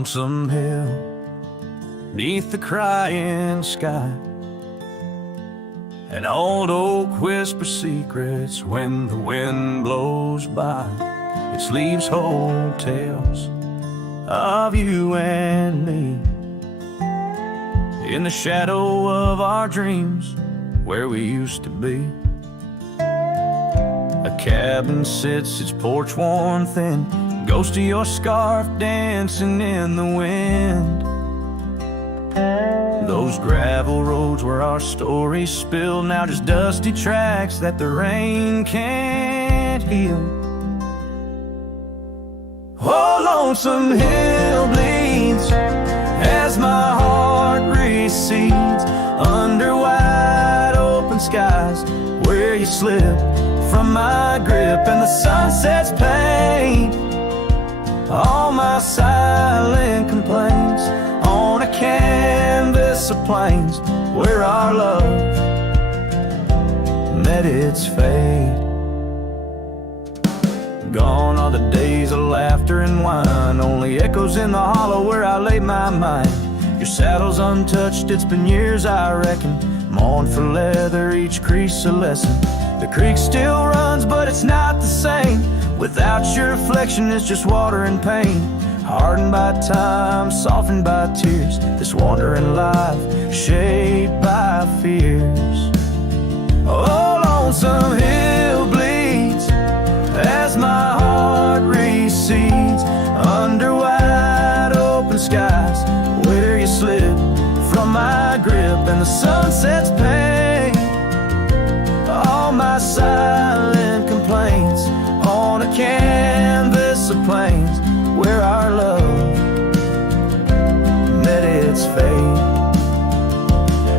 lonesome hill, neath the crying sky. An old oak whispers secrets when the wind blows by. Its leaves hold tales of you and me, in the shadow of our dreams, where we used to be. A cabin sits, its porch worn thin, ghost of your scarf dancing in the wind. Those gravel roads where our stories spill, now just dusty tracks that the rain can't heal. Oh, lonesome hill bleeds as my heart recedes, under wide open skies where you slip from my grip, and the sunset's paint all my silent complaints on a canvas of plains where our love met its fate. Gone are the days of laughter and wine, only echoes in the hollow where I lay my mind. Your saddle's untouched, it's been years I reckon, mourn for leather, each crease a lesson. The creek still runs, but it's not the same. Without your reflection, it's just water and pain. Hardened by time, softened by tears, this wandering life shaped by fears. Oh, lonesome hill bleeds as my heart recedes, under wide open skies where you slip from my grip, and the sunset's pain all my silent complaints on a canvas of plains where our love met its fate.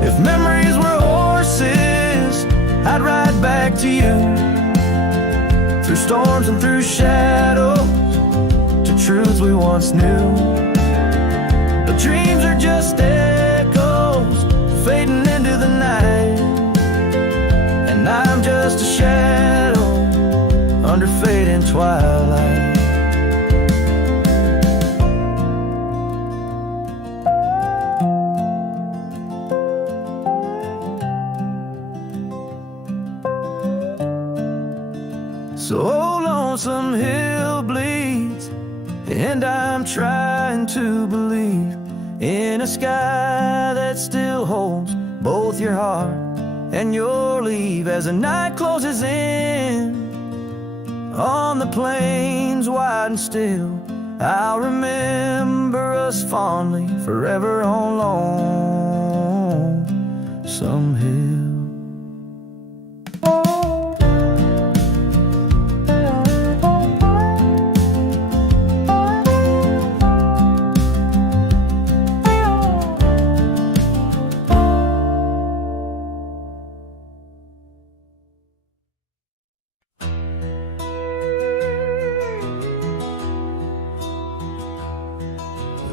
If memories were horses, I'd ride back to you, through storms and through shadows, to truths we once knew. But dreams are just echoes fading into the night, and I'm just a shadow under fading twilight. So lonesome hill bleeds, and I'm trying to believe in a sky that still holds both your heart and your leave. As the night closes in on the plains wide and still, I'll remember us fondly forever on lonesome hill.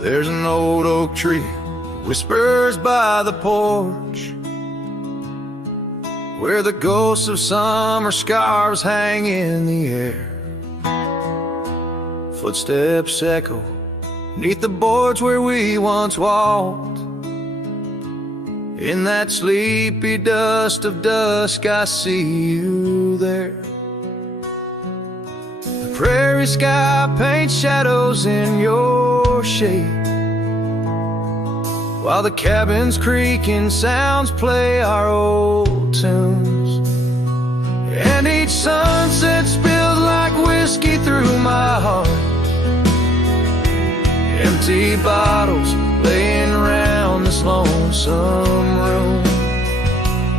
There's an old oak tree whispers by the porch, where the ghosts of summer scarves hang in the air. Footsteps echo neath the boards where we once walked. In that sleepy dust of dusk, I see you there. The prairie sky paints shadows in your shade, while the cabin's creaking sounds play our old tunes. And each sunset spills like whiskey through my heart, empty bottles laying around this lonesome room.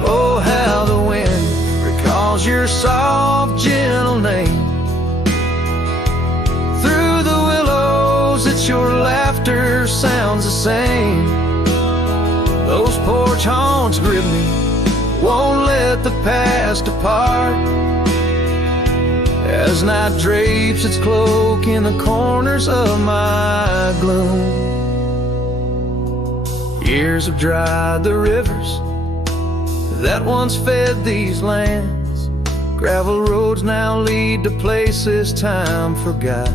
Oh, how the wind recalls your soft, gentle name. Through the willows, it's your laughter sounds the same. Those porch haunts grip me, won't let the past depart, as night drapes its cloak in the corners of my gloom. Years have dried the rivers that once fed these lands. Gravel roads now lead to places time forgot.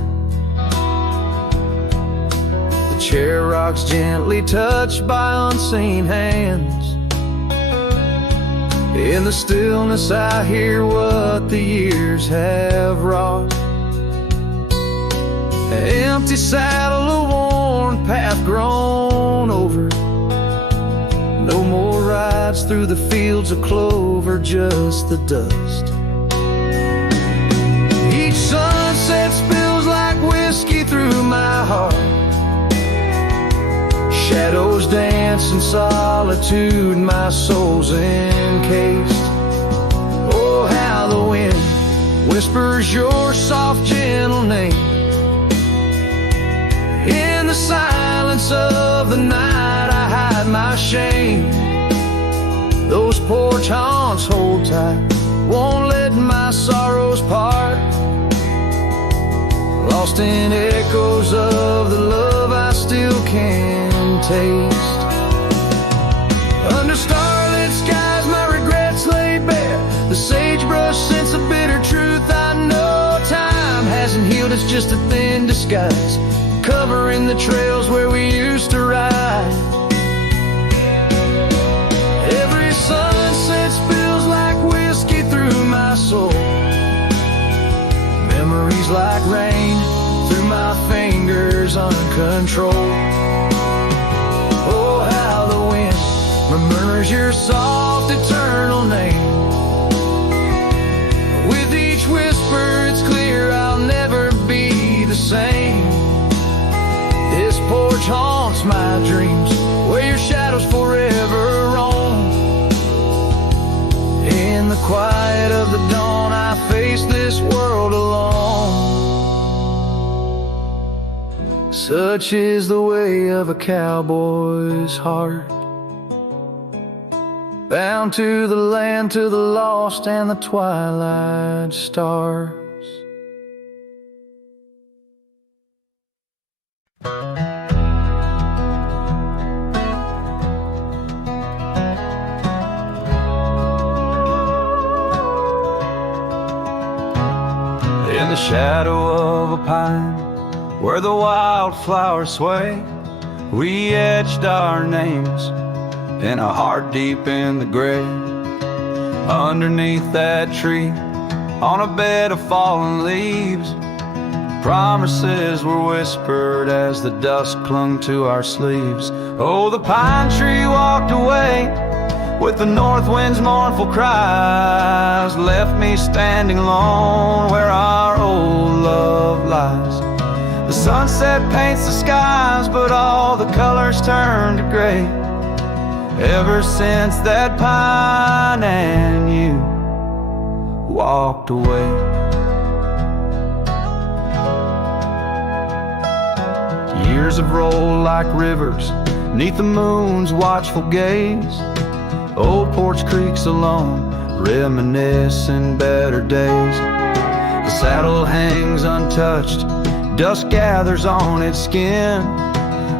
The chair rocks gently touched by unseen hands. In the stillness I hear what the years have wrought. An empty saddle, a worn path grown over. No more rides through the fields of clover, just the dust. Each sunset spills like whiskey through my heart. Shadows dance in solitude, my soul's encased. Oh, how the wind whispers your soft, gentle name. In the silence of the night I hide my shame. Those porch haunts hold tight, won't let my sorrows part. Lost in echoes of the love I still can taste. Under starlit skies my regrets lay bare. The sagebrush scents a bitter truth I know. Time hasn't healed, it's just a thin disguise, covering the trails where we used to ride. Every sunset spills like whiskey through my soul. Memories like rain through my fingers uncontrolled. Oh, how the wind murmurs your soft eternal name. With each whisper it's clear I'll never be the same. This porch haunts my dreams, where your shadows forever roam. In the quiet of the dawn I face this world alone. Such is the way of a cowboy's heart, bound to the land, to the lost and the twilight stars. In the shadow of a pine, where the wildflowers sway, we etched our names in a heart deep in the grave. Underneath that tree, on a bed of fallen leaves, promises were whispered as the dust clung to our sleeves. Oh, the pine tree walked away with the north wind's mournful cries, left me standing alone where our old love lies. The sunset paints the skies, but all the colors turn to gray. Ever since that pine and you walked away. Years have rolled like rivers neath the moon's watchful gaze. Old Porch Creek's alone, reminiscing better days. The saddle hangs untouched, dust gathers on its skin,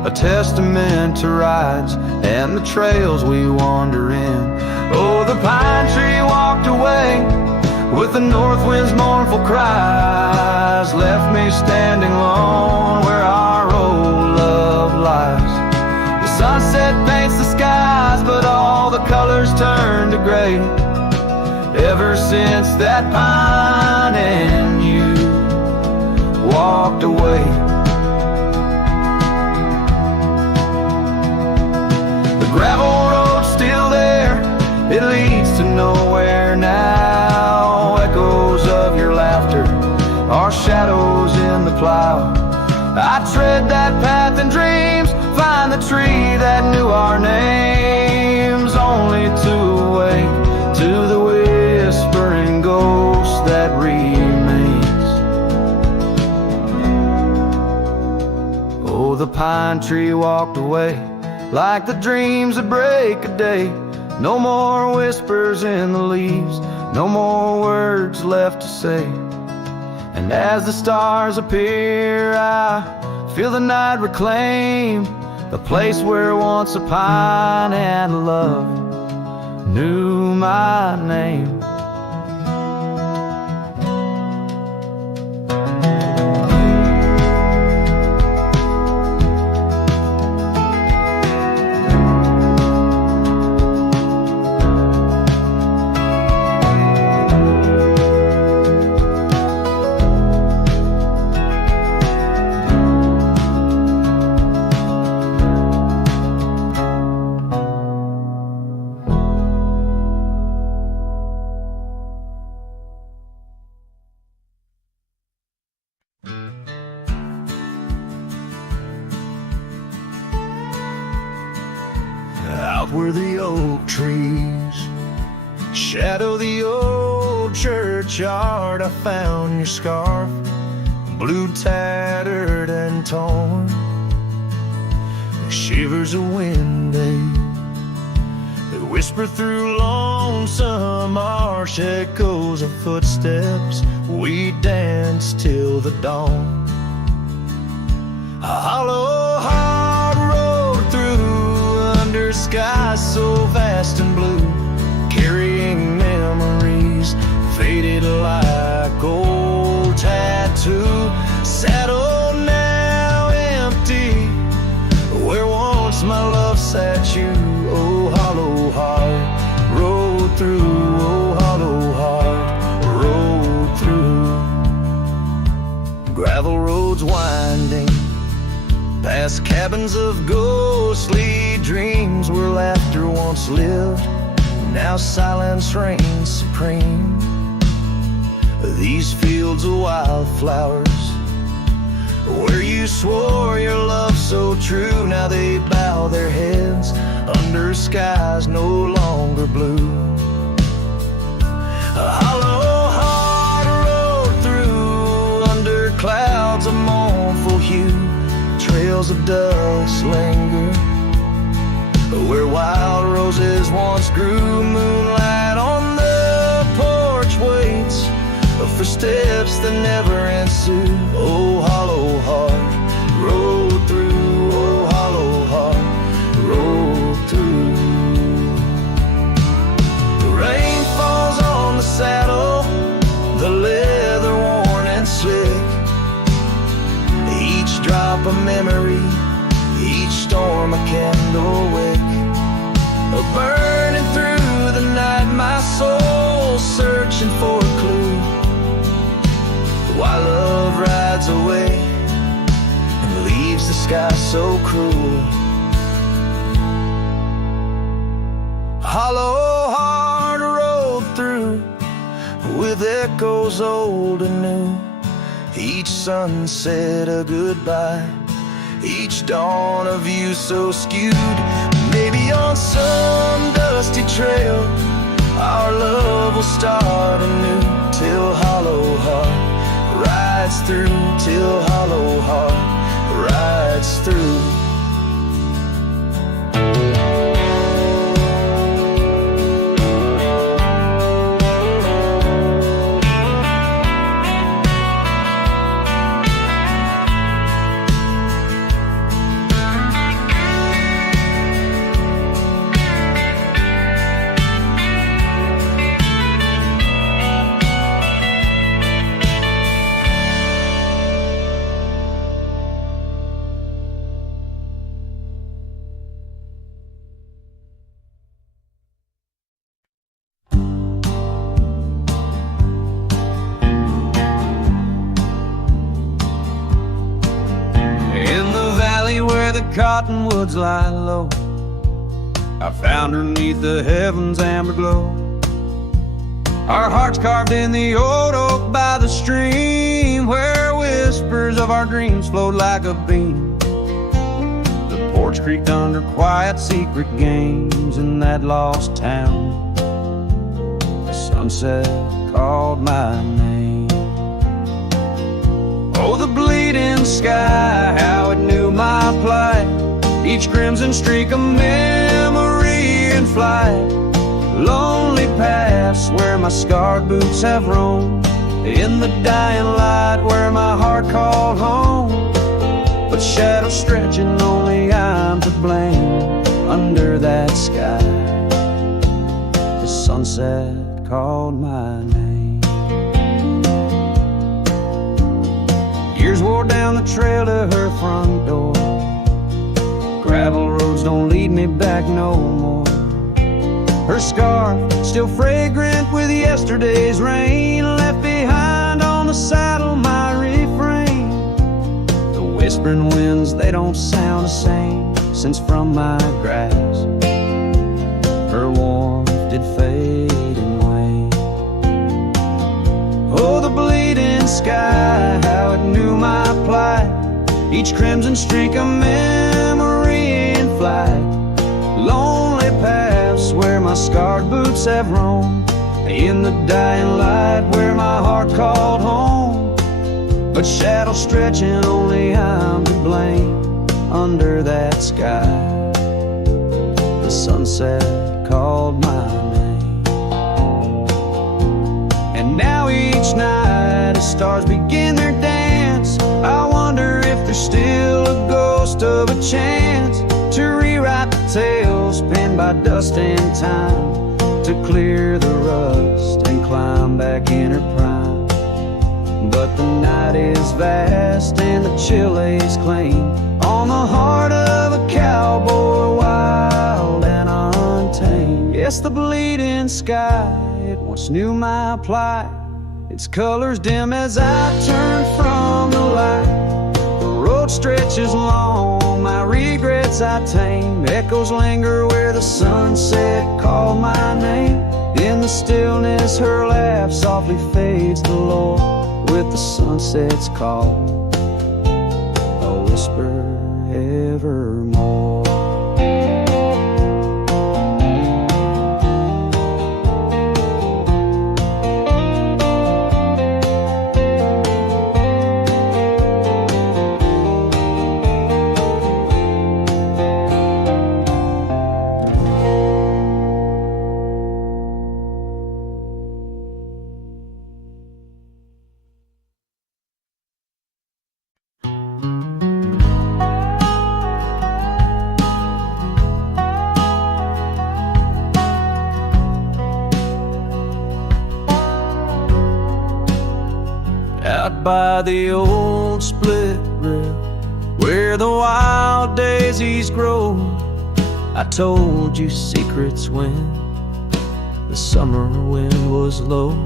a testament to rides and the trails we wander in. Oh, the pine tree walked away with the north wind's mournful cries, left me standing alone where our old love lies. The sunset paints the skies, but all the colors turn to gray. Ever since that pine and you walked away. The gravel road's still there, it leads to nowhere now. Echoes of your laughter are shadows in the plow. I tread that path in dreams, find the tree that knew our names, only to awake to the whispering ghost that remains. Oh, the pine tree walked away like the dreams that break a day. No more whispers in the leaves, no more words left to say. And as the stars appear, I feel the night reclaim the place where once a pine and love knew my name. Shadow the old churchyard, I found your scarf, blue, tattered and torn. Shivers of wind, babe, that whisper through lonesome marsh, echoes of footsteps. We danced till the dawn. A hollow heart rode through under skies so vast and blue, carrying memories faded like old tattoo. Saddle now empty, where once my love sat you. Oh, hollow heart rode through. Oh, hollow heart rode through. Gravel roads winding past cabins of ghostly dreams, where laughter once lived, now silence reigns supreme. These fields of wildflowers, where you swore your love so true, now they bow their heads under skies no longer blue. A hollow heart rode through under clouds of mournful hue. Trails of dust linger where wild roses once grew. Moonlight on the porch waits for steps that never ensue. Oh, hollow heart rode through. Oh, hollow heart rode through. The rain falls on the saddle, the leather worn and slick. Each drop a memory, each storm a candle wick. Burning through the night, my soul searching for a clue, while love rides away and leaves the sky so cruel. Hollow heart rode through with echoes old and new. Each sunset a goodbye, each dawn a view so skewed. Maybe on some dusty trail our love will start anew, till hollow heart rides through, till hollow heart rides through. Cottonwoods lie low, I found her 'neath the heavens' amber glow. Our hearts carved in the old oak by the stream, where whispers of our dreams flowed like a beam. The porch creaked under quiet secret games in that lost town. The sunset called my name. Oh, the bleeding sky, how it knew my plight. Each crimson streak a memory in flight. Lonely paths where my scarred boots have roamed, in the dying light where my heart called home. But shadows stretching, only I'm to blame. Under that sky, the sunset called my name. Years wore down the trail to her front door. Gravel roads don't lead me back no more. Her scarf still fragrant with yesterday's rain, left behind on the saddle my refrain. The whispering winds, they don't sound the same since from my grass her warmth did fade and wane. Oh, the bleeding sky, how it knew my plight. Each crimson streak a memory in flight. Lonely paths where my my scarred boots have roamed in the dying light where my heart called home. But shadows stretching, only I'm to blame. Under that sky, the sunset called my name. And now each night as stars begin their dance, I wonder if there's still a ghost of a chance to rewrite the tales penned by dust and time, to clear the rust and climb back in her prime. But the night is vast and the chill lays claim on the heart of a cowboy, wild and untamed. Yes, the bleeding sky, it once knew my plight, its colors dim as I turn from the light. The road stretches long, my regrets I tame. Echoes linger where the sunset called my name. In the stillness her laugh softly fades to low, with the sunset's call a whisper evermore. Out by the old split rail where the wild daisies grow, I told you secrets when the summer wind was low.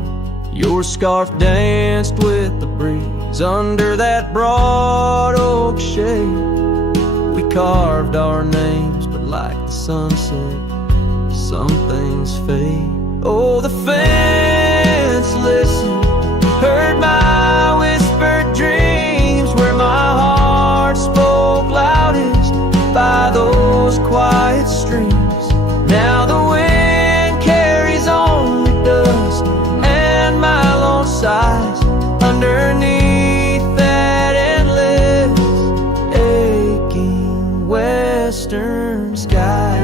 Your scarf danced with the breeze under that broad oak shade. We carved our names, but like the sunset, some things fade. Oh, the fence listened, heard my whispered dreams, where my heart spoke loudest by those quiet streams. Now the wind carries only dust and my lone sighs underneath that endless aching western sky.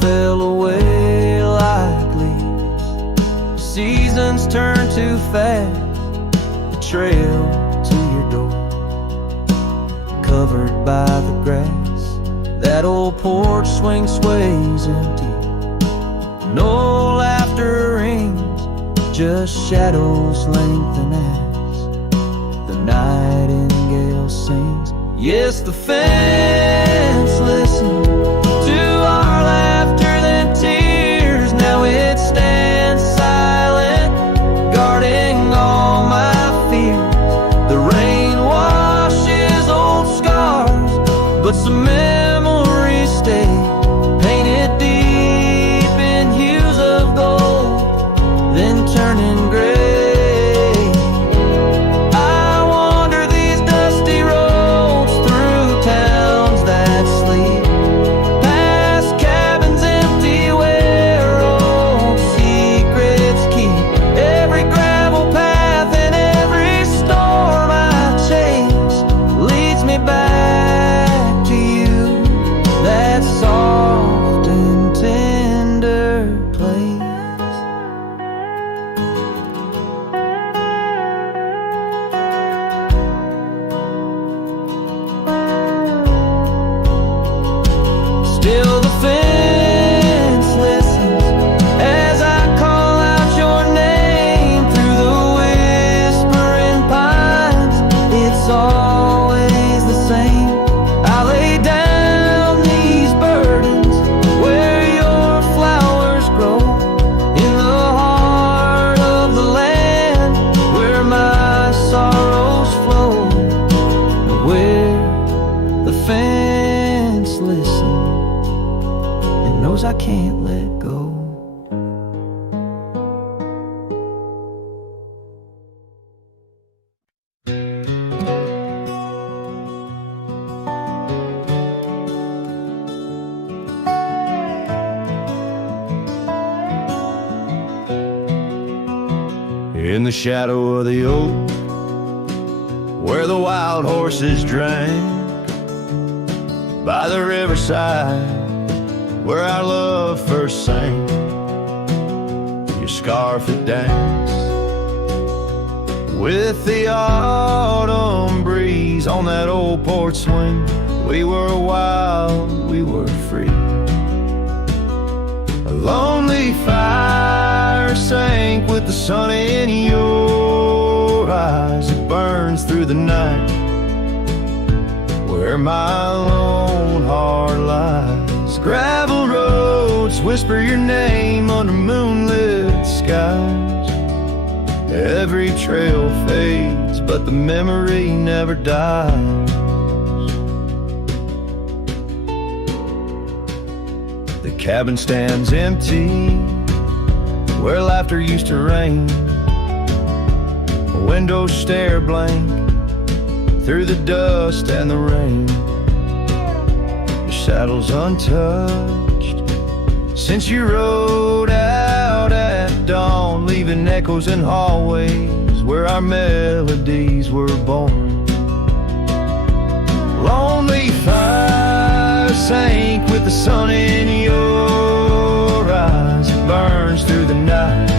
Fell away like leaves, seasons turn too fast. The trail to your door, covered by the grass. That old porch swing sways empty, no laughter rings, just shadows lengthen as the nightingale sings. Yes, the fence listens to our laughter than tears. Now it stands silent, guarding all my fears. The rain washes old scars, but some memories stay, painted deep in hues of gold, then turning gray. I wander these dusty roads through towns that sleep, past cabins empty where old secrets keep. Every gravel path and every storm I chase leads me back to you, that soft and tender place. Still the fence listens as I call out your name through the whispering pines. It's always the same. I lay down these burdens where your flowers grow, in the heart of the land where my sorrows flow, where the fence listens and knows I can't let go. in the shadow of the oak, where the wild horses drank, by the riverside where our love first sang. Your scarfed dance with the autumn breeze on that old porch swing. We were wild, we were free. A lonely fire sank with the sun in your eyes. It burns through the night where my lone heart lies. Gravel roads whisper your name under moonlit skies. Every trail fades, but the memory never dies. The cabin stands empty where laughter used to reign. Windows stare blank through the dust and the rain. Your saddle's untouched since you rode out at dawn, leaving echoes in hallways where our melodies were born. Lonely fire sank with the sun in your eyes. It burns through the night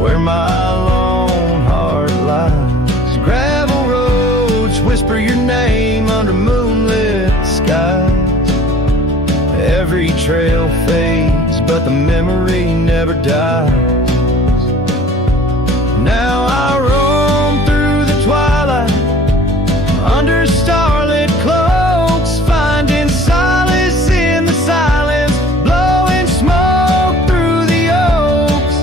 where my lone heart lies. Gravel roads whisper your name under moonlit skies. Every trail fades, but the memory never dies. Now I roam through the twilight under starlit cloaks, finding solace in the silence, blowing smoke through the oaks.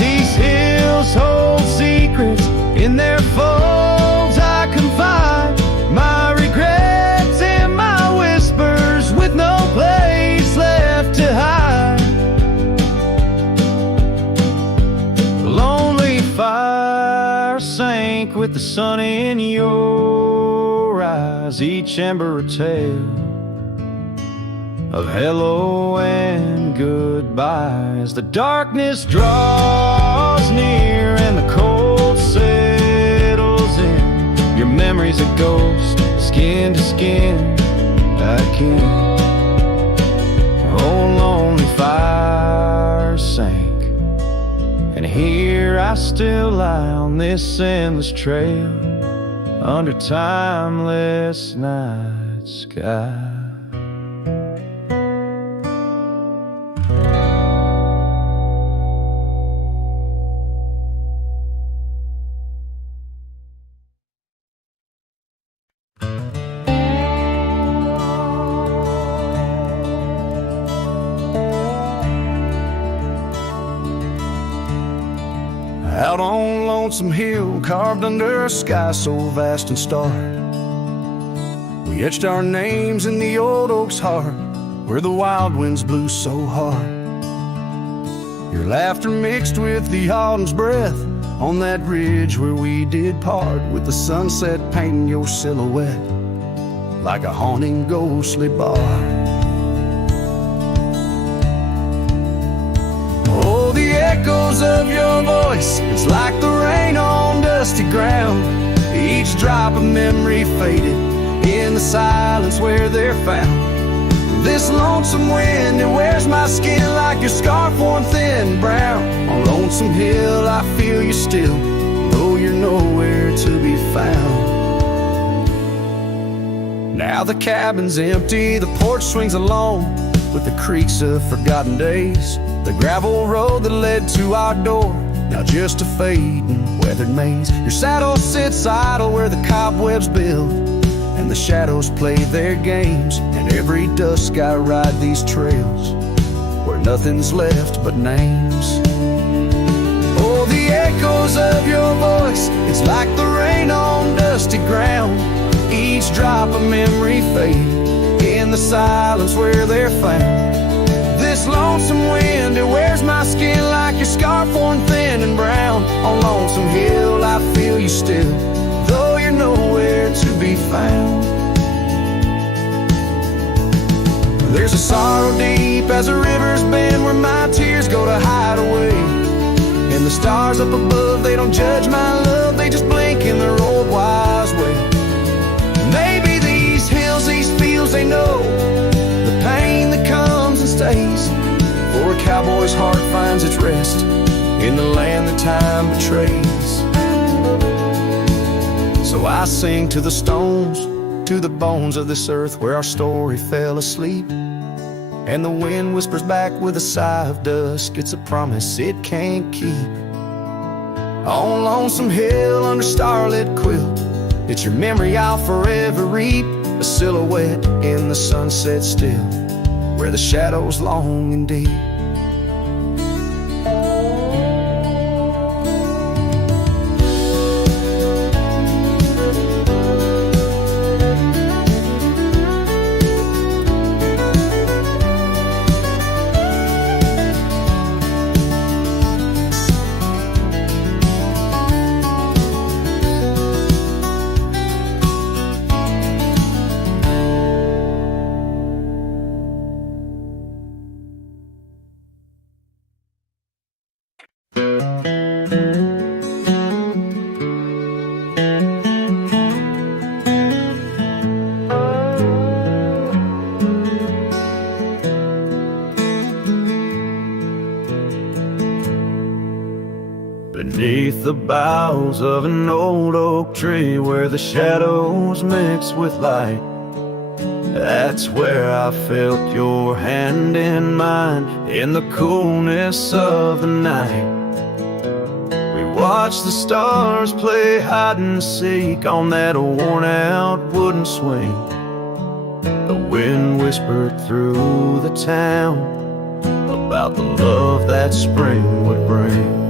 These hills hold secrets in their folds. I confide my regrets and my whispers with no place left to hide. The lonely fire sank with the sun in your eyes. Each ember a tale of hello and goodbye. As the darkness draws near and the cold settles in, your memory's a ghost, skin to skin again. Oh, lonely fire sank, and here I still lie on this endless trail under timeless night sky. Out on Lonesome Hill, carved under a sky so vast and stark, we etched our names in the old oak's heart, where the wild winds blew so hard. Your laughter mixed with the autumn's breath on that ridge where we did part, with the sunset painting your silhouette like a haunting ghostly bar. Echoes of your voice, it's like the rain on dusty ground. Each drop of memory faded in the silence where they're found. This lonesome wind, it wears my skin like your scarf worn thin brown. On Lonesome Hill I feel you still, though you're nowhere to be found. Now the cabin's empty, the porch swings alone with the creaks of forgotten days. The gravel road that led to our door, now just a fading weathered maze. Your saddle sits idle where the cobwebs build, and the shadows play their games. And every dusk I ride these trails where nothing's left but names. Oh, the echoes of your voice, it's like the rain on dusty ground. Each drop of memory faded in the silence where they're found. This lonesome wind, it wears my skin like your scarf worn thin and brown. On Lonesome Hill I feel you still, though you're nowhere to be found. There's a sorrow deep as the rivers bend, where my tears go to hide away in the stars up above, they don't judge my love, they just blink in their old wise way. Maybe these hills, these fields, they know the pain that comes and stays. For a cowboy's heart finds its rest in the land that time betrays. So I sing to the stones, to the bones of this earth where our story fell asleep. And the wind whispers back with a sigh of dusk, it's a promise it can't keep. On Lonesome Hill under starlit quilt, it's your memory I'll forever reap. A silhouette in the sunset still, where the shadows long and deep. Beneath the boughs of an old oak tree where the shadows mix with light, that's where I felt your hand in mine in the coolness of the night. We watched the stars play hide and seek on that worn out wooden swing. The wind whispered through the town about the love that spring would bring.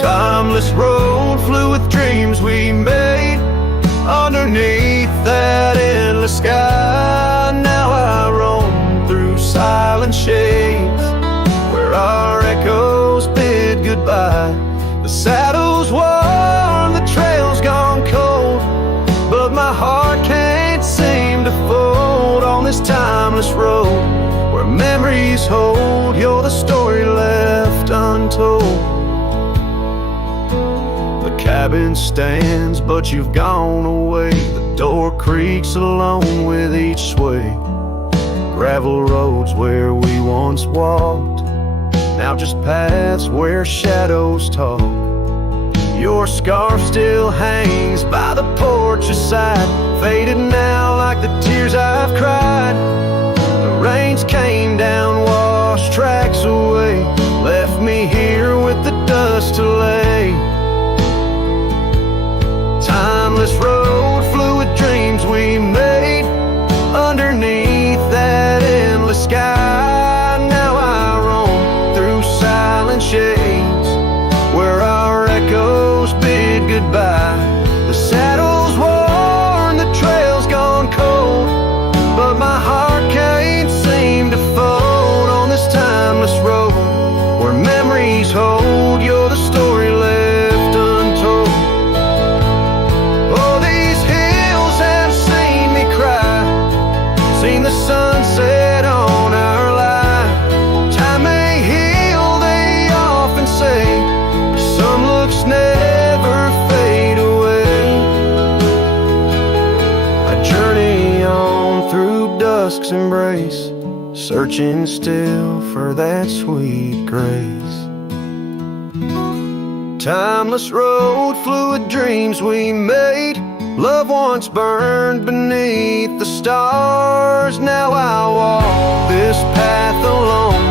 Timeless road flew with dreams we made underneath that endless sky. Now I roam through silent shades where our echoes bid goodbye. The saddle's worn, the trail's gone cold, but my heart can't seem to fold on this timeless road where memories hold. You're the story left untold. Cabin stands, but you've gone away. The door creaks along with each sway. Gravel roads where we once walked, now just paths where shadows talk. Your scarf still hangs by the porch aside, faded now like the tears I've cried. The rains came down, washed tracks away, left me here with the dust to lay. Timeless road flew with dreams we made underneath that endless sky. Now I roam through silent shades where our echoes bid goodbye. The saddle's worn, the trail's gone cold, but my heart can't seem to fold on this timeless road where memories hold. You're the story left untold. Seen the sunset on our line. Time may heal, they often say. Some looks never fade away. I journey on through dusk's embrace, searching still for that sweet grace. Timeless road flew with dreams we made. Love once burned beneath the stars. Now I walk this path alone,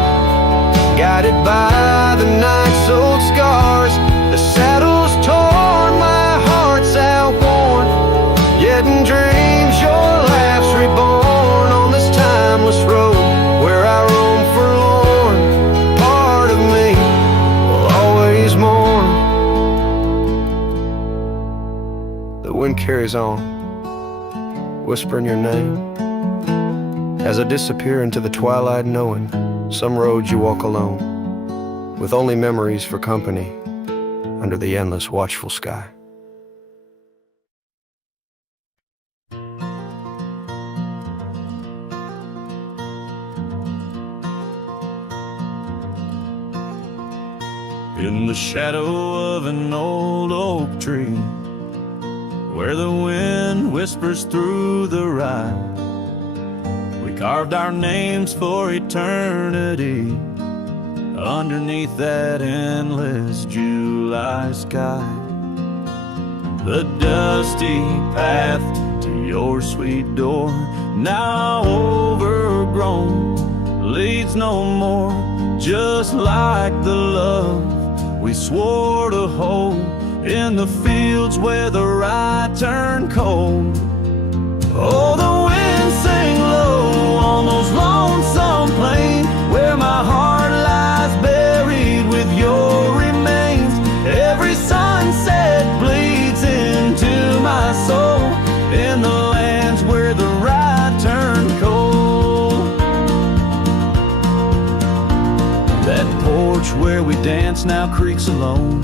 guided by the night's old scars. The saddle's torn, my heart's outworn, yet in dreams your laugh's reborn on this timeless road where I roam forlorn. Part of me will always mourn. The wind carries on, whispering your name as I disappear into the twilight, knowing some roads you walk alone, with only memories for company under the endless watchful sky. in the shadow of an old oak tree, where the wind whispers through the rye. We carved our names for eternity underneath that endless July sky. The dusty path to your sweet door, now overgrown, leads no more, just like the love we swore to hold in the fields where the rye turned cold. Oh, the wind sang low on those lonesome plains where my heart lies buried with your remains. Every sunset bleeds into my soul in the lands where the rye turned cold. That porch where we dance now creaks alone,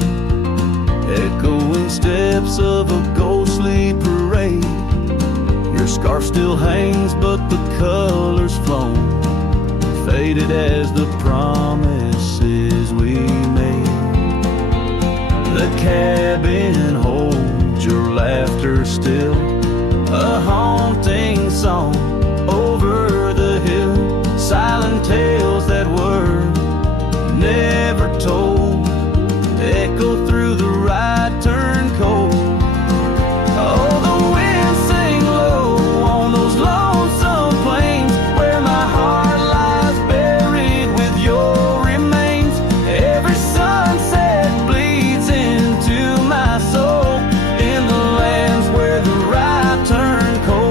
echoing steps of a ghostly parade. Your scarf still hangs, but the color's flown, faded as the promises we made. The cabin holds your laughter still, a haunting song over the hill, silent tales that were never told, echo through the rye turn cold. Oh, the wind sang low on those lonesome plains where my heart lies buried with your remains. Every sunset bleeds into my soul in the lands where the rye turn cold.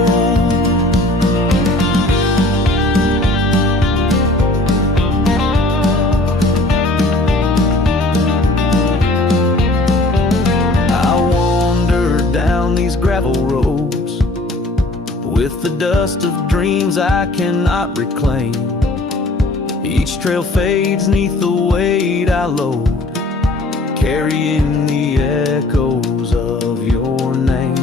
Gravel roads with the dust of dreams I cannot reclaim. Each trail fades neath the weight I load, carrying the echoes of your name.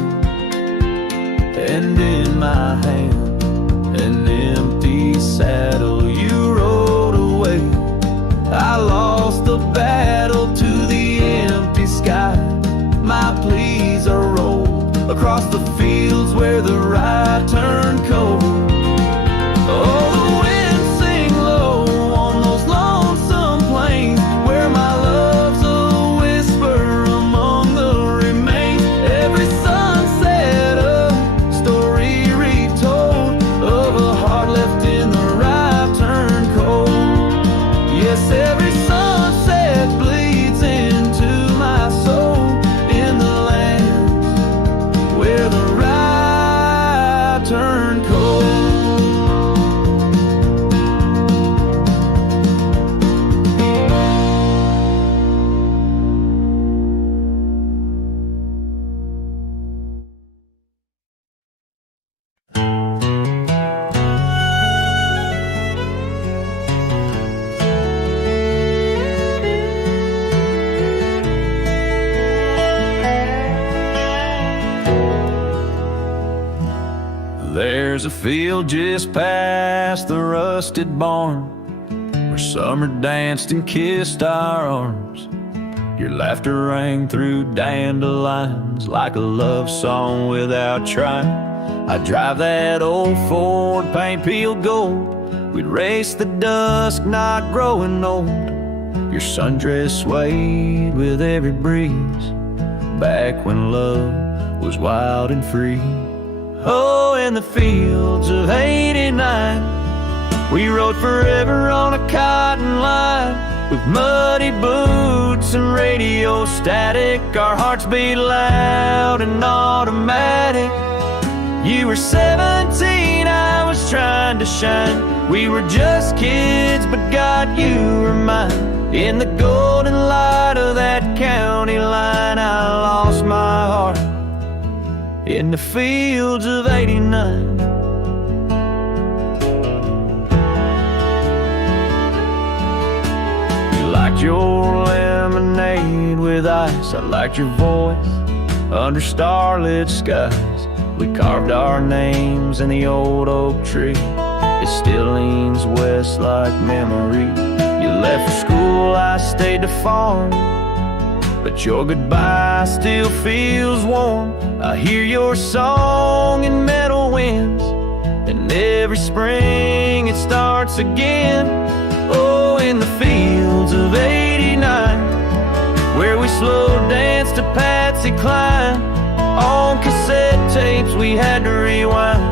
And in my hand, an empty saddle you rode away. I lost the battle to the empty sky. My pleas are rolled across the fields where the rye turned cold. Oh, the wind sing low on those lonesome plains where my love's a whisper among the remains. Every sunset a story retold of a heart left in the rye turned cold. Yes, every sunset bleeds into my soul in the lands where the rye turned cold. There's a field just past the rusted barn where summer danced and kissed our arms. Your laughter rang through dandelions like a love song without trying. I'd drive that old Ford, paint peeled gold. We'd race the dusk, not growing old. Your sundress swayed with every breeze, back when love was wild and free. Oh, in the fields of '89, we rode forever on a cotton line with muddy boots and radio static. Our hearts beat loud and automatic. You were 17, I was trying to shine. We were just kids, but God, you were mine. In the golden light of that county line, I lost my heart in the fields of '89. You liked your lemonade with ice, I liked your voice under starlit skies. We carved our names in the old oak tree, it still leans west like memory. You left for school, I stayed to farm. but your goodbye still feels warm. I hear your song in meadow winds, and every spring it starts again. Oh, in the fields of '89, where we slow danced to Patsy Cline. On cassette tapes we had to rewind.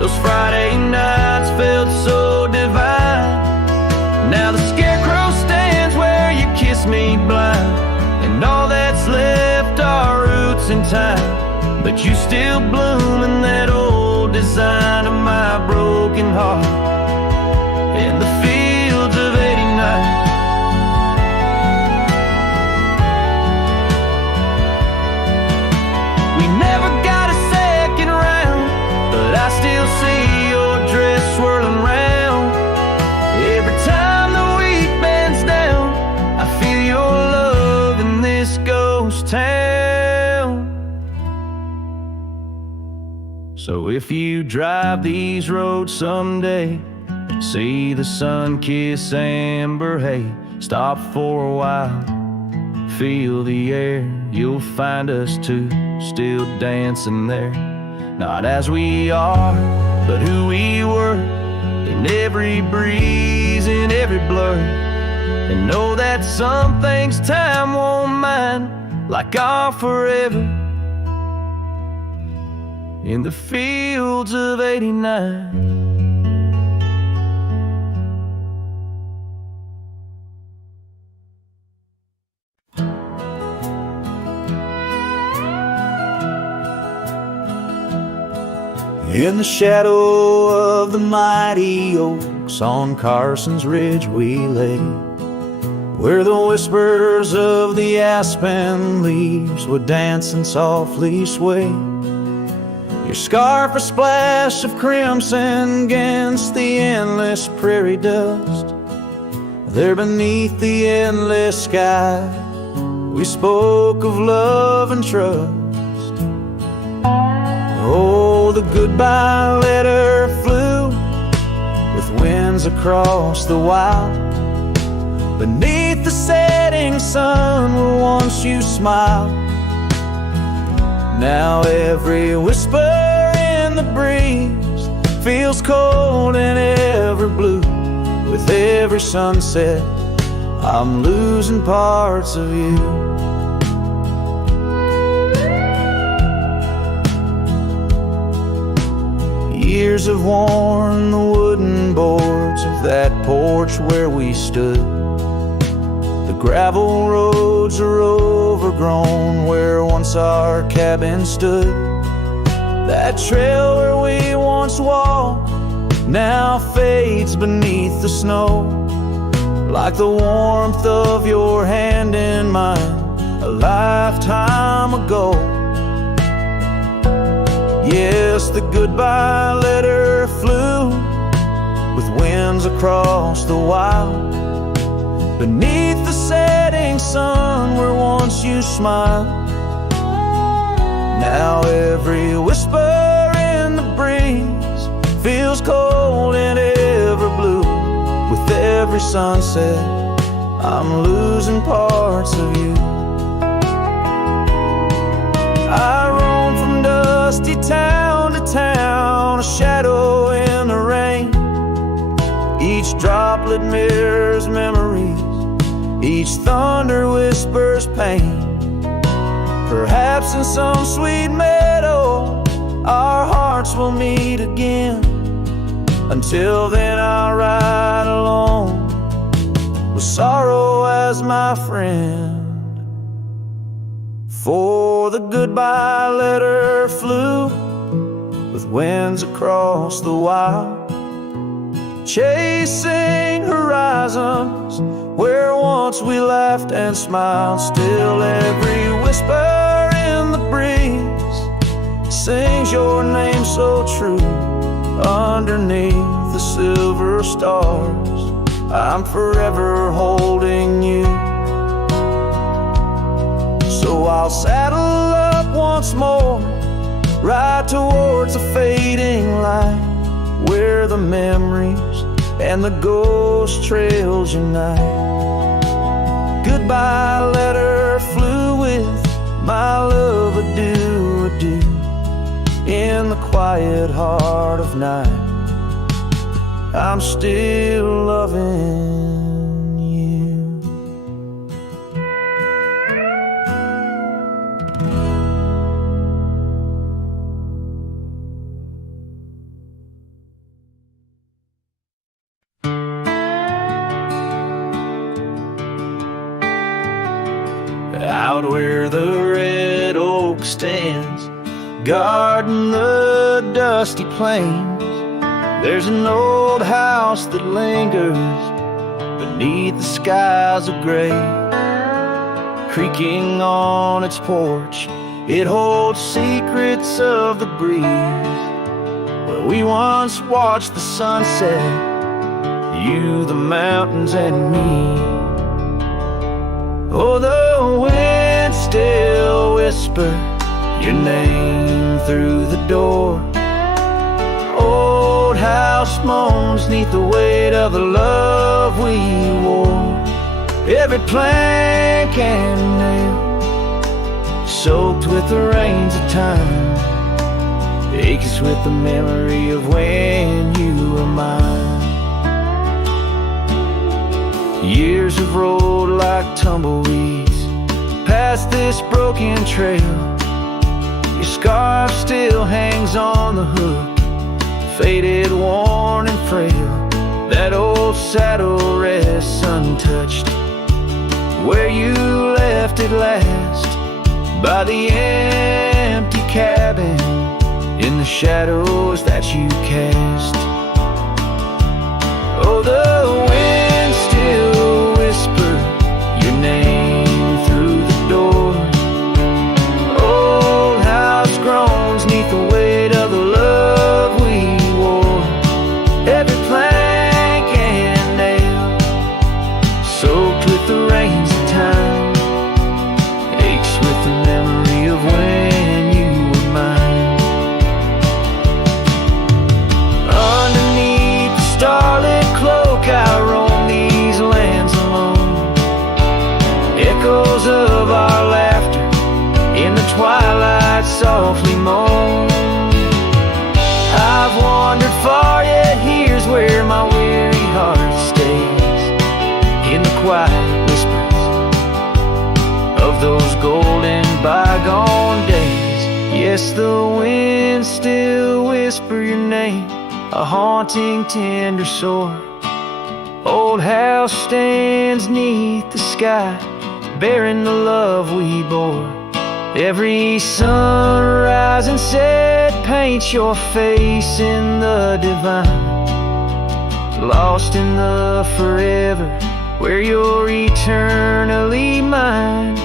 Those Friday nights felt so divine. Now the scarecrow stands where you kiss me blind, and all that's left are roots in time. But you still bloom in that old design of my broken heart in the fields of '89. We never got a second round, but I still see your dress swirling round. Every time the wheat bends down, I feel your love in this ghost town. So if you drive these roads someday, see the sun kiss amber hay, stop for a while, feel the air. You'll find us two still dancing there, not as we are, but who we were, in every breeze, in every blur. And know that some things time won't mind, like our forever in the fields of '89. In the shadow of the mighty oaks on Carson's Ridge we lay, where the whispers of the aspen leaves would dance and softly sway. Your scarf a splash of crimson against the endless prairie dust. There beneath the endless sky we spoke of love and trust. Oh, the goodbye letter flew with winds across the wild. Beneath the setting sun where once you smiled. Now every whisper in the breeze feels cold and ever blue. With every sunset I'm losing parts of you. Years have worn the wooden boards of that porch where we stood. The gravel roads are overgrown where once our cabin stood. That trail where we once walked now fades beneath the snow, like the warmth of your hand in mine a lifetime ago. Yes, the goodbye letter flew with winds across the wild. Beneath the setting sun where once you smiled. Now every whisper in the breeze feels cold and ever blue. With every sunset I'm losing parts of you. I roam from dusty town to town, a shadow in the rain. Each droplet mirrors memories, each thunder whispers pain. Perhaps in some sweet meadow our hearts will meet again. Until then I'll ride alone with sorrow as my friend. For the goodbye letter flew with winds across the wild, chasing horizons where once we laughed and smiled. Still every whisper in the breeze sings your name so true. Underneath the silver stars I'm forever holding you. So I'll saddle up once more, ride towards a fading light, where the memories and the ghost trails unite. Goodbye letter flew my love, adieu, adieu. In the quiet heart of night, I'm still loving you. Out where the red oak stands, guarding the dusty plains, there's an old house that lingers beneath the skies of gray. Creaking on its porch, it holds secrets of the breeze, where we once watched the sunset, you, the mountains, and me. Oh, the wind still whispers your name through the door. Old house moans neath the weight of the love we wore. Every plank and nail soaked with the rains of time, aches with the memory of when you were mine. Years have rolled like tumbleweeds past this broken trail. Your scarf still hangs on the hook, faded, worn, and frail. That old saddle rests untouched where you left it last, by the empty cabin in the shadows that you cast. Oh, the wind still whispers your name through the door. Old house groans neath the weight of the love we wore. Every plank and nail soaked with the rains of time, aches with the memory of when you were mine. Underneath the starlit cloak I roam these lands alone. Echoes of our laughter in the twilight softly moan. I've wandered far, yet here's where my weary heart stays, in the quiet whispers of those golden bygone days. Yes, the wind still whispers your name, a haunting, tender sore. Old house stands neath the sky, bearing the love we bore. Every sunrise and set paints your face in the divine, lost in the forever where you're eternally mine.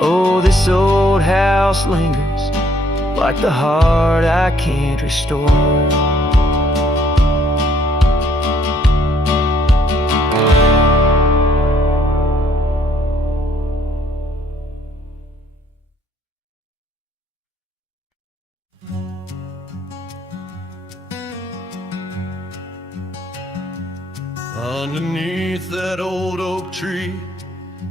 Oh, this old house lingers like the heart I can't restore. Underneath that old oak tree,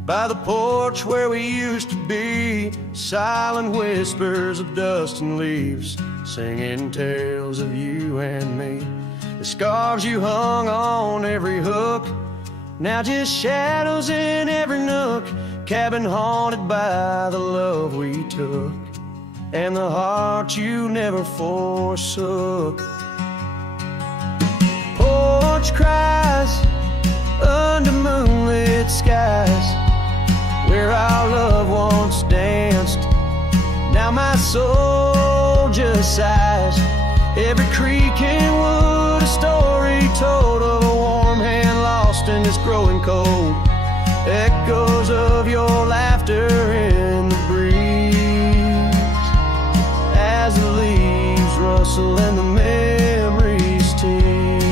by the porch where we used to be, silent whispers of dust and leaves, singing tales of you and me. The scarves you hung on every hook, now just shadows in every nook. Cabin haunted by the love we took, and the heart you never forsook. Porch cries under moonlit skies, where our love once danced. Now my soul just sighs. Every creek and wood a story told of a warm hand lost in this growing cold. Echoes of your laughter in the breeze, as the leaves rustle and the memories tease.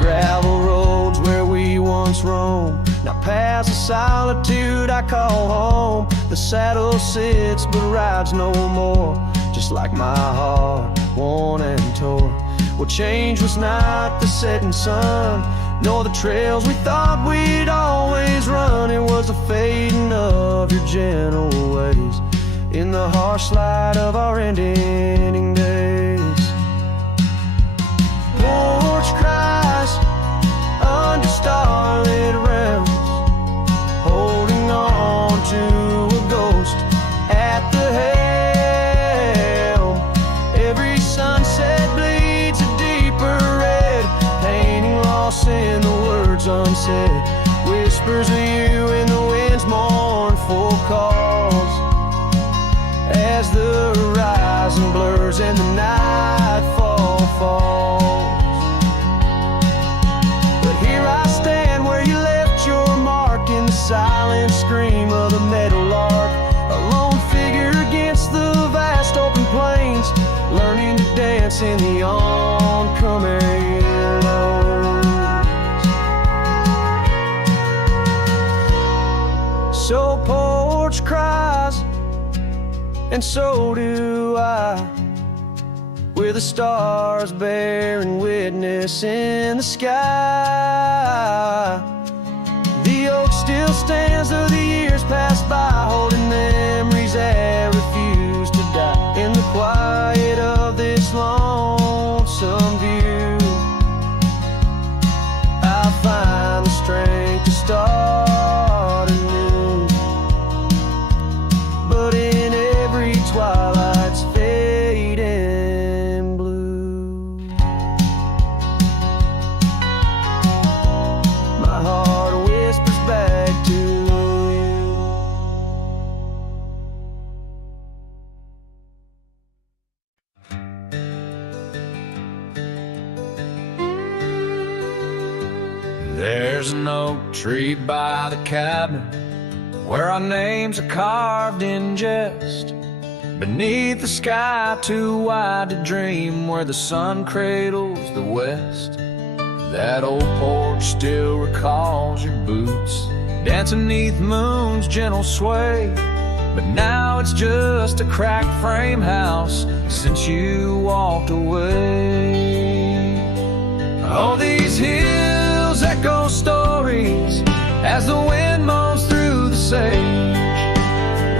Gravel roads where we once roamed, now paths of solitude I call home. The saddle sits but rides no more, just like my heart, worn and torn. Well, change was not the setting sun, nor the trails we thought we'd always run. It was the fading of your gentle ways in the harsh light of our ending days. Porch cries under starlit realms, holding on to a ghost at the helm. Every sunset bleeds a deeper red, painting loss in the words unsaid, whispers of you in the wind's mournful calls, as the horizon blurs and the nightfall falls. But here I stand where you left your mark, in the silent scream of the meadowlark, a lone figure against the vast open plains, learning to dance in the oncoming lows. So Porch cries, and so do I, with the stars bearing witness in the sky. The oak still stands though the years pass by, holding memories that refuse to die. In the quiet of this lonesome view, I find the strength to start anew. But in every twilight's fading blue, my heart whispers back to you. There's an oak tree by the cabin where our names are carved in jest, beneath the sky too wide to dream, where the sun cradles the west. That old porch still recalls your boots dancing neath moon's gentle sway, but now it's just a cracked frame house since you walked away. All these hills echo stories as the wind moans through the sage,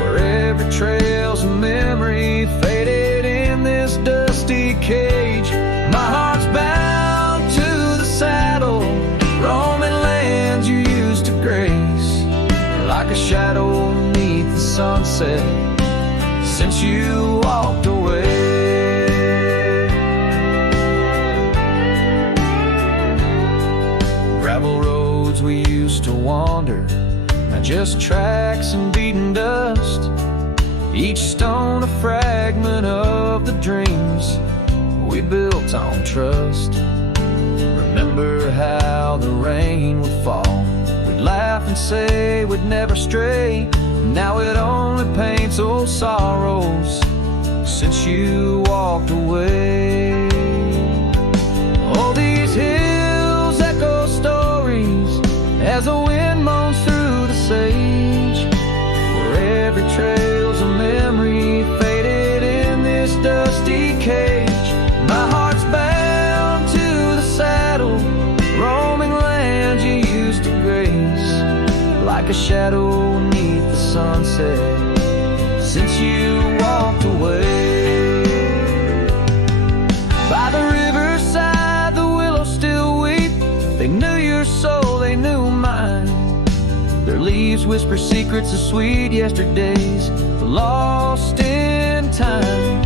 where every trail's a memory faded in this dusty cage. My heart's bound to the saddle, roaming lands you used to grace, like a shadow beneath the sunset since you walked away. Gravel roads we used to wander, now just tracks and beaten dust, each stone a fragment of the dreams we built on trust. Remember how the rain would fall, we'd laugh and say we'd never stray. Now it only paints old sorrows since you walked away. All these hills echo stories as the wind moans through the sage, where every trail's a memory faded in this dusty cage. My heart's bound to the saddle, roaming lands you used to grace, like a shadow beneath the sunset since you walked away. By the riverside the willows still weep, they knew your soul, they knew mine. Their leaves whisper secrets of sweet yesterdays lost in time.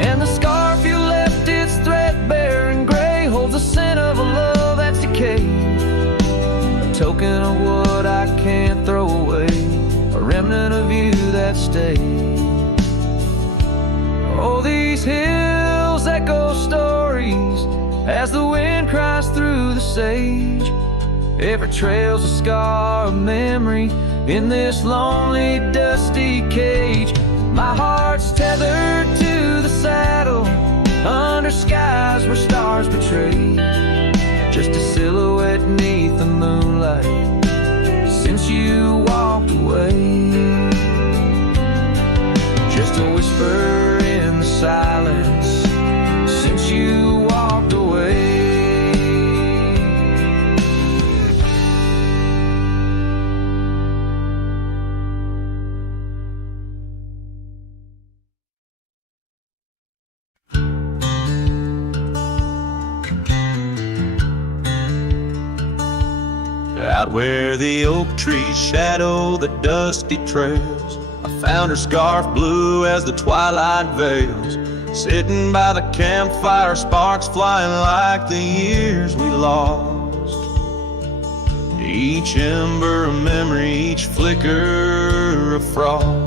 And the scarf you left, it's threadbare and gray, holds the scent of a love that's decayed, a token of what I can't throw away, a remnant of you that stayed. Oh, these hills echo stories as the wind cries through the sage, every trail's a scar of memory in this lonely dusty cage. My heart's tethered to the saddle under skies where stars betray, just a silhouette beneath the moonlight since you walked away. Just a whisper in the silence since you walked away. Out where the oak trees shadow the dusty trails, I found her scarf blue as the twilight veils. Sitting by the campfire, sparks flying like the years we lost. Each ember a memory, each flicker a frost.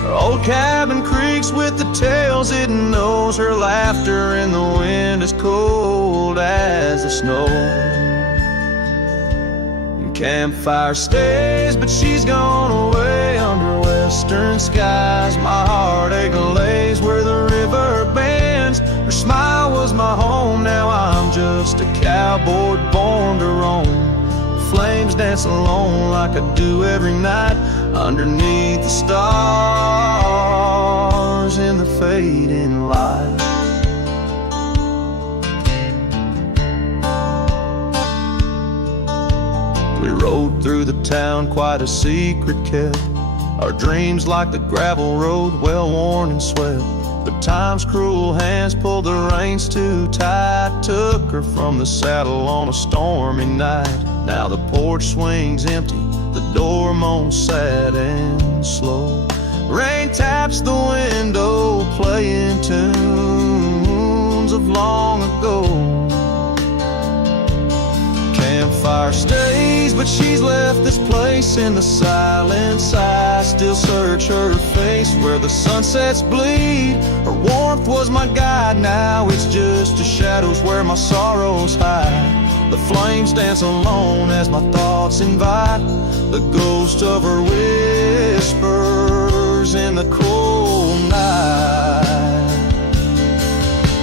Her old cabin creaks with the tales it knows. Her laughter in the wind is cold as the snow. Campfire stays, but she's gone away under western skies. My heartache lays where the river bends. Her smile was my home, now I'm just a cowboy born to roam. Flames dance alone like I do every night, underneath the stars in the fading light. We rode through the town, quite a secret kept. Our dreams like the gravel road, well worn and swept. But time's cruel hands pulled the reins too tight, took her from the saddle on a stormy night. Now the porch swings empty, the door moans sad and slow. Rain taps the window, playing tunes of long ago. Campfire stays, but she's left this place in the silence. I still search her face where the sunsets bleed. Her warmth was my guide, now it's just the shadows where my sorrows hide. The flames dance alone as my thoughts invite the ghost of her whispers in the cold night.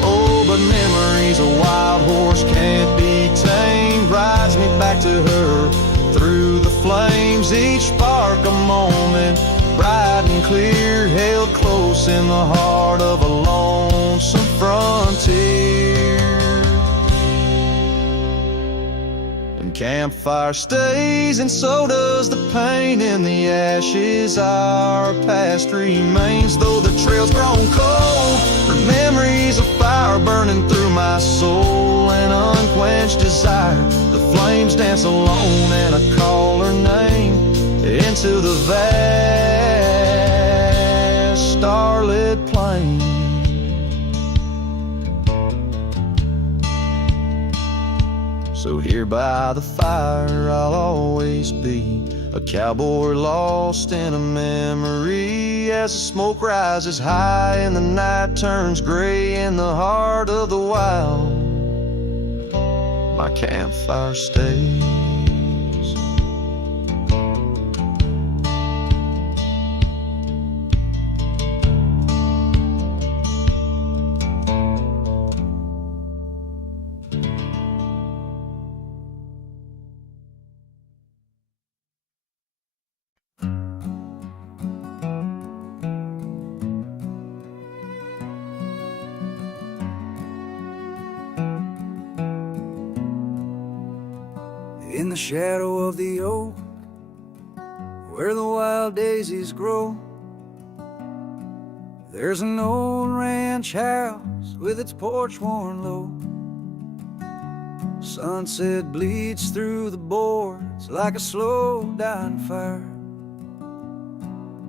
Oh, but memories a wild horse can't be tamed, rides me back to her through the flames. Each spark a moment, bright and clear, held close in the heart of a lonesome frontier. And campfire stays, and so does the pain in the ashes. Our past remains, though the trail's grown cold. Her memories of fire burning through my soul, an unquenched desire. The flames dance alone, and I call her name into the vast starlit plain. So here by the fire I'll always be, a cowboy lost in a memory. As the smoke rises high and the night turns gray in the heart of the wild, my campfire stays. In the shadow of the oak, where the wild daisies grow, there's an old ranch house with its porch worn low. Sunset bleeds through the boards like a slow dying fire,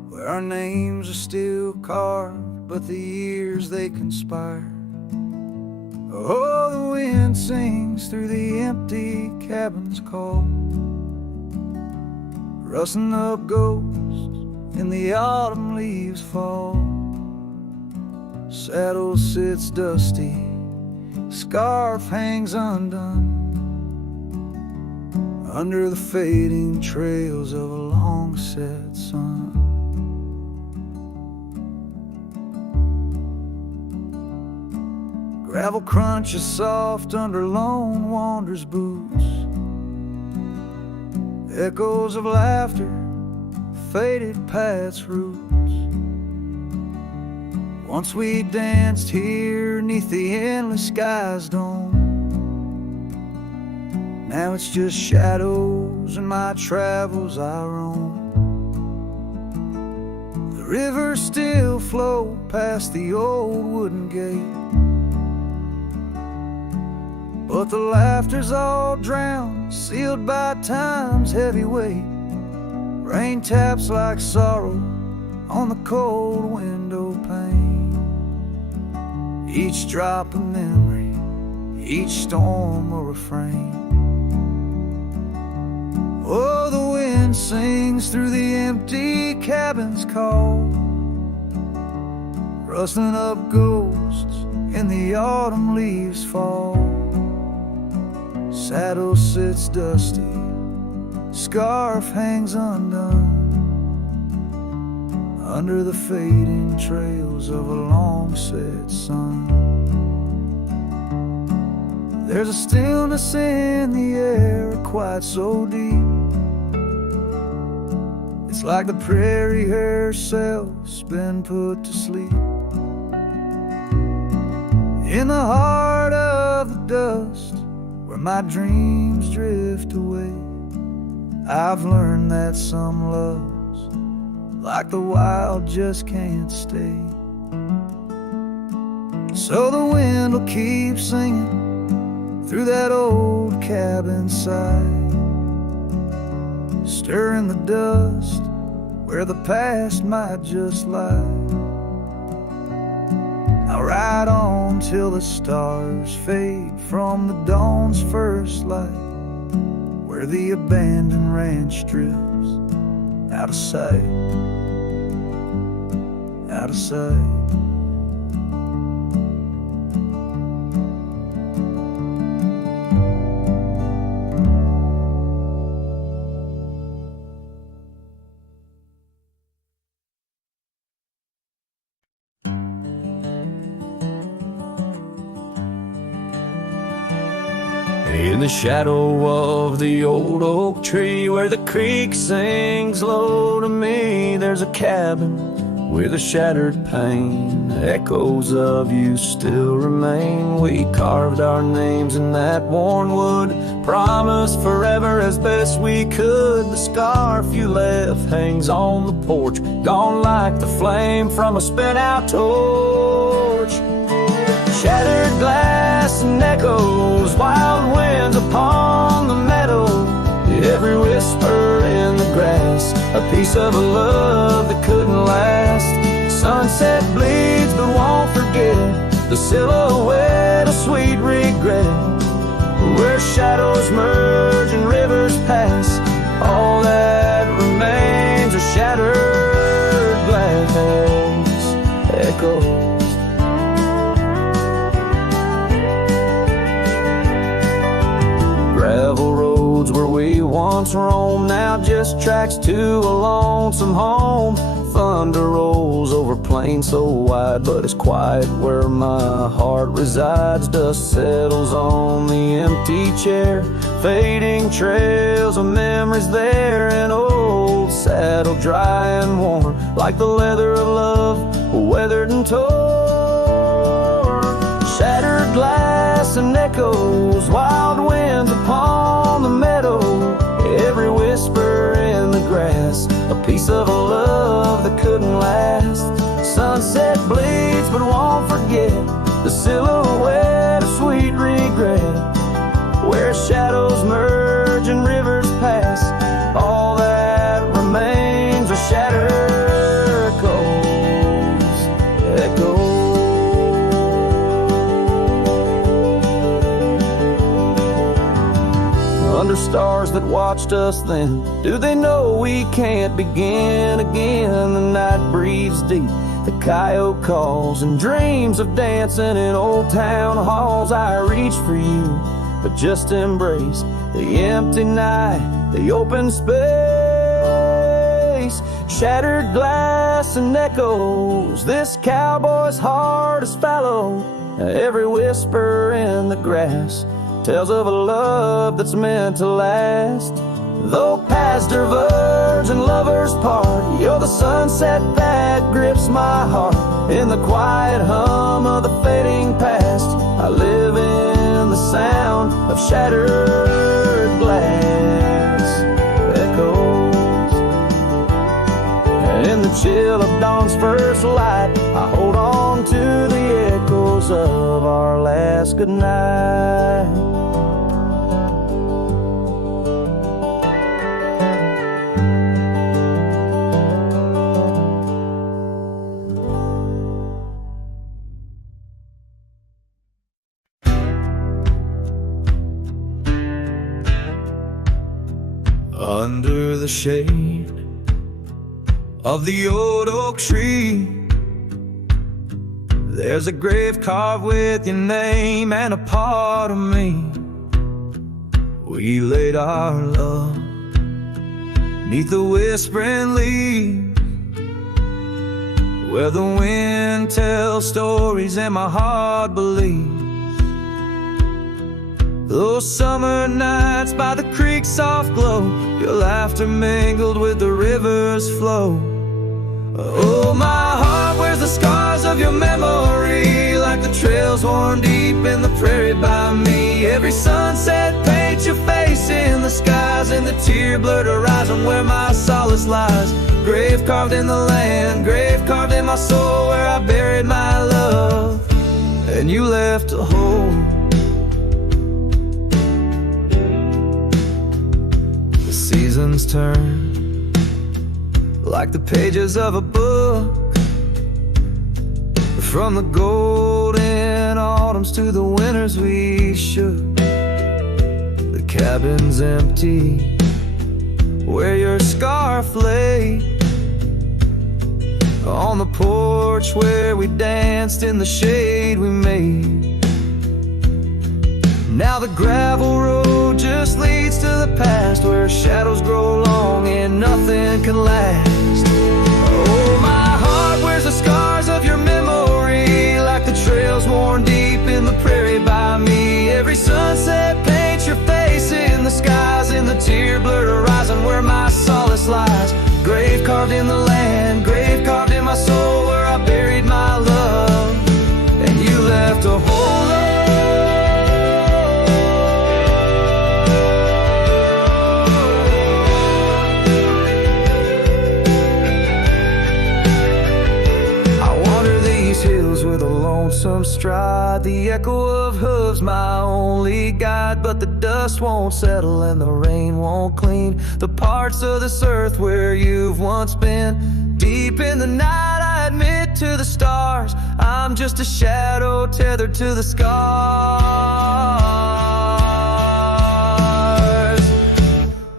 where our names are still carved, but the years they conspire. Oh, the wind sings through the empty cabin's call, rustling up ghosts in the autumn leaves fall. Saddle sits dusty, scarf hangs undone, under the fading trails of a long set sun. Gravel crunches soft under lone wanderer's boots, echoes of laughter faded past roots. Once we danced here neath the endless sky's dome, now it's just shadows and my travels I roam. The rivers still flow past the old wooden gate, but the laughter's all drowned, sealed by time's heavy weight. Rain taps like sorrow on the cold window pane. Each drop a memory, each storm a refrain. Oh, the wind sings through the empty cabin's call, rustling up ghosts in the autumn leaves fall. Saddle sits dusty, scarf hangs undone, under the fading trails of a long-set sun. There's a stillness in the air, quite so deep. It's like the prairie herself's been put to sleep. In the heart of the dust, where my dreams drift away, I've learned that some loves, like the wild, just can't stay. So the wind will keep singing through that old cabin side, stirring the dust where the past might just lie. I'll ride on till the stars fade from the dawn's first light, where the abandoned ranch drifts out of sight, out of sight. In the shadow of the old oak tree, where the creek sings low to me, there's a cabin with a shattered pane. Echoes of you still remain. We carved our names in that worn wood, promised forever as best we could. The scarf you left hangs on the porch, gone like the flame from a spent-out torch. Shattered glass and echoes, wild winds upon the meadow, every whisper in the grass, a piece of a love that couldn't last. Sunset bleeds but won't forget, the silhouette of sweet regret, where shadows merge and rivers pass, all that remains are shattered glass echoes. Gravel roads where we once roamed, now just tracks to a lonesome home. Thunder rolls over plains so wide, but it's quiet where my heart resides. Dust settles on the empty chair, fading trails of memories there. An old saddle dry and worn, like the leather of love, weathered and torn. Shattered glass and echoes, wild winds upon the meadow, every whisper in the grass, a piece of a love that couldn't last. Sunset bleeds but won't forget, the silhouette of sweet regret, where shadows merge and rivers pass, all that remains are shattered echoes. Under stars that watched us then, do they know we can't begin again? The night breathes deep, the coyote calls, and dreams of dancing in old town halls. I reach for you, but just embrace the empty night, the open space. Shattered glass and echoes, this cowboy's heart is fallow, every whisper in the grass tells of a love that's meant to last. Though paths diverge and lovers part, you're the sunset that grips my heart. In the quiet hum of the fading past, I live in the sound of shattered glass echoes. And in the chill of dawn's first light, I hold on to the echoes of our last goodnight. Under the shade of the old oak tree, there's a grave carved with your name and a part of me. We laid our love 'neath the whispering leaves, where the wind tells stories and my heart believes. Those summer nights by the creek's soft glow, your laughter mingled with the river's flow. Oh, my heart wears the scars of your memory, like the trails worn deep in the prairie by me. Every sunset paints your face in the skies, and the tear-blurred horizon where my solace lies. Grave carved in the land, grave carved in my soul, where I buried my love, and you left a hole. The seasons turn like the pages of a book, from the golden autumns to the winters we shook. The cabin's empty where your scarf lay, on the porch where we danced in the shade we made. Now the gravel road just leads to the past, where shadows grow long and nothing can last. Oh, my heart wears the scars of your memory, like the trails worn deep in the prairie by me. Every sunset paints your face in the skies, in the tear-blurred horizon where my solace lies. Grave carved in the land, grave carved in my soul, where I buried my love, and you left a hole. With a lonesome stride, the echo of hooves my only guide. But the dust won't settle and the rain won't clean the parts of this earth where you've once been. Deep in the night I admit to the stars, I'm just a shadow tethered to the scars.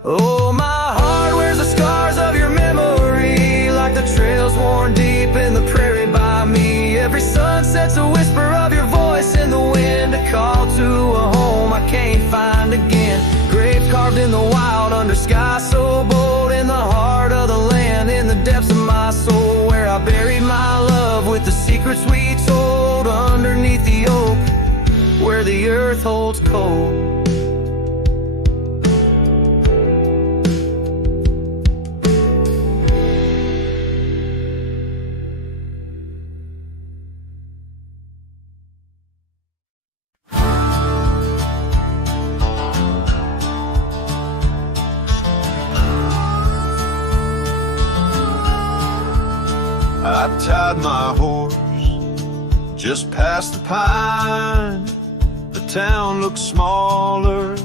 Oh, my heart wears the scars of your memory, like the trails worn deep in the prairie by me. Every sunset's a whisper of your voice in the wind, a call to a home I can't find again. Grave carved in the wild under sky so bold, in the heart of the land, in the depths of my soul, where I buried my love with the secrets we told, underneath the oak where the earth holds cold. I tied my horse just past the pine. The town looks smaller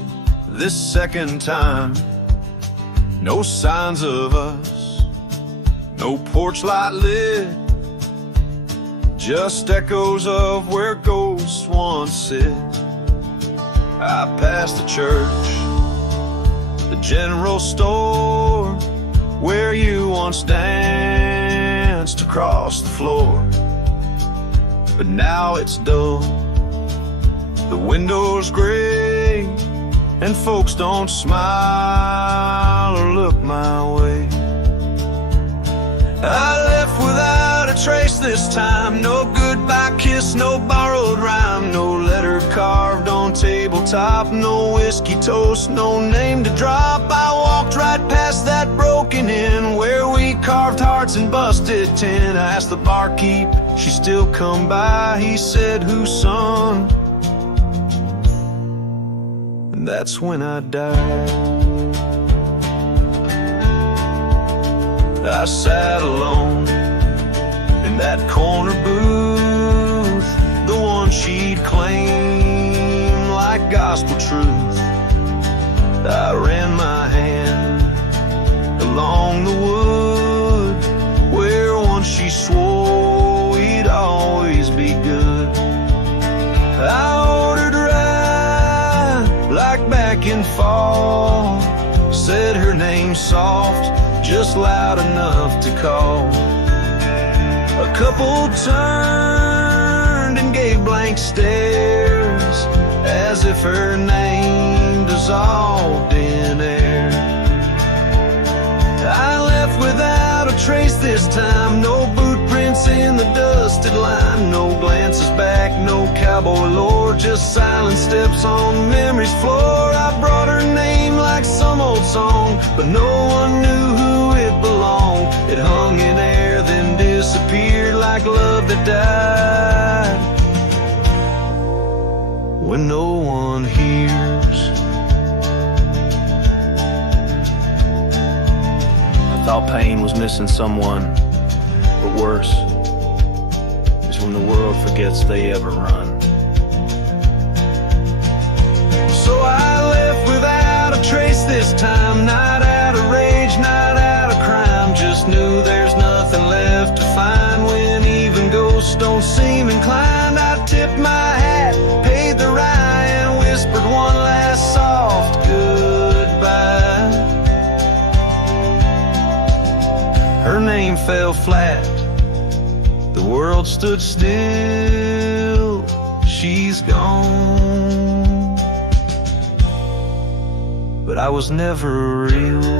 this second time. No signs of us, no porch light lit, just echoes of where ghosts once sit. I passed the church, the general store, where you once danced across the floor. But now it's dull, the windows gray, and folks don't smile or look my way. I left without a trace this time, no goodbye kiss, no borrowed rhyme, no letter carved on tabletop, no whiskey toast, no name to drop. I walked right past that broken inn where we carved hearts and busted tin. I asked the barkeep, she still come by, he said, whose son? And that's when I died. I sat alone in that corner booth, the one she'd claim like gospel truth. I ran my hand along the wood where once she swore we'd always be good. I ordered rye like back in fall, said her name name soft, just loud enough to call. A couple turned and gave blank stares, as if her name dissolved in air. I left without a trace this time, no boot prints in the dusted line, no glances back, no cowboy lore, just silent steps on memory's floor. I brought her name like some old song, but no one knew who it belonged. It hung in air, then disappeared like love that died when no one hears. I thought pain was missing someone, but worse is when the world forgets they ever run. So I left without a trace this time, not out of rage, not out of crime, just knew there's nothing left to find. When even ghosts don't seem inclined, I tipped my hat, paid the rye, and whispered one last soft goodbye. Her name fell flat, the world stood still, she's gone. But I was never real.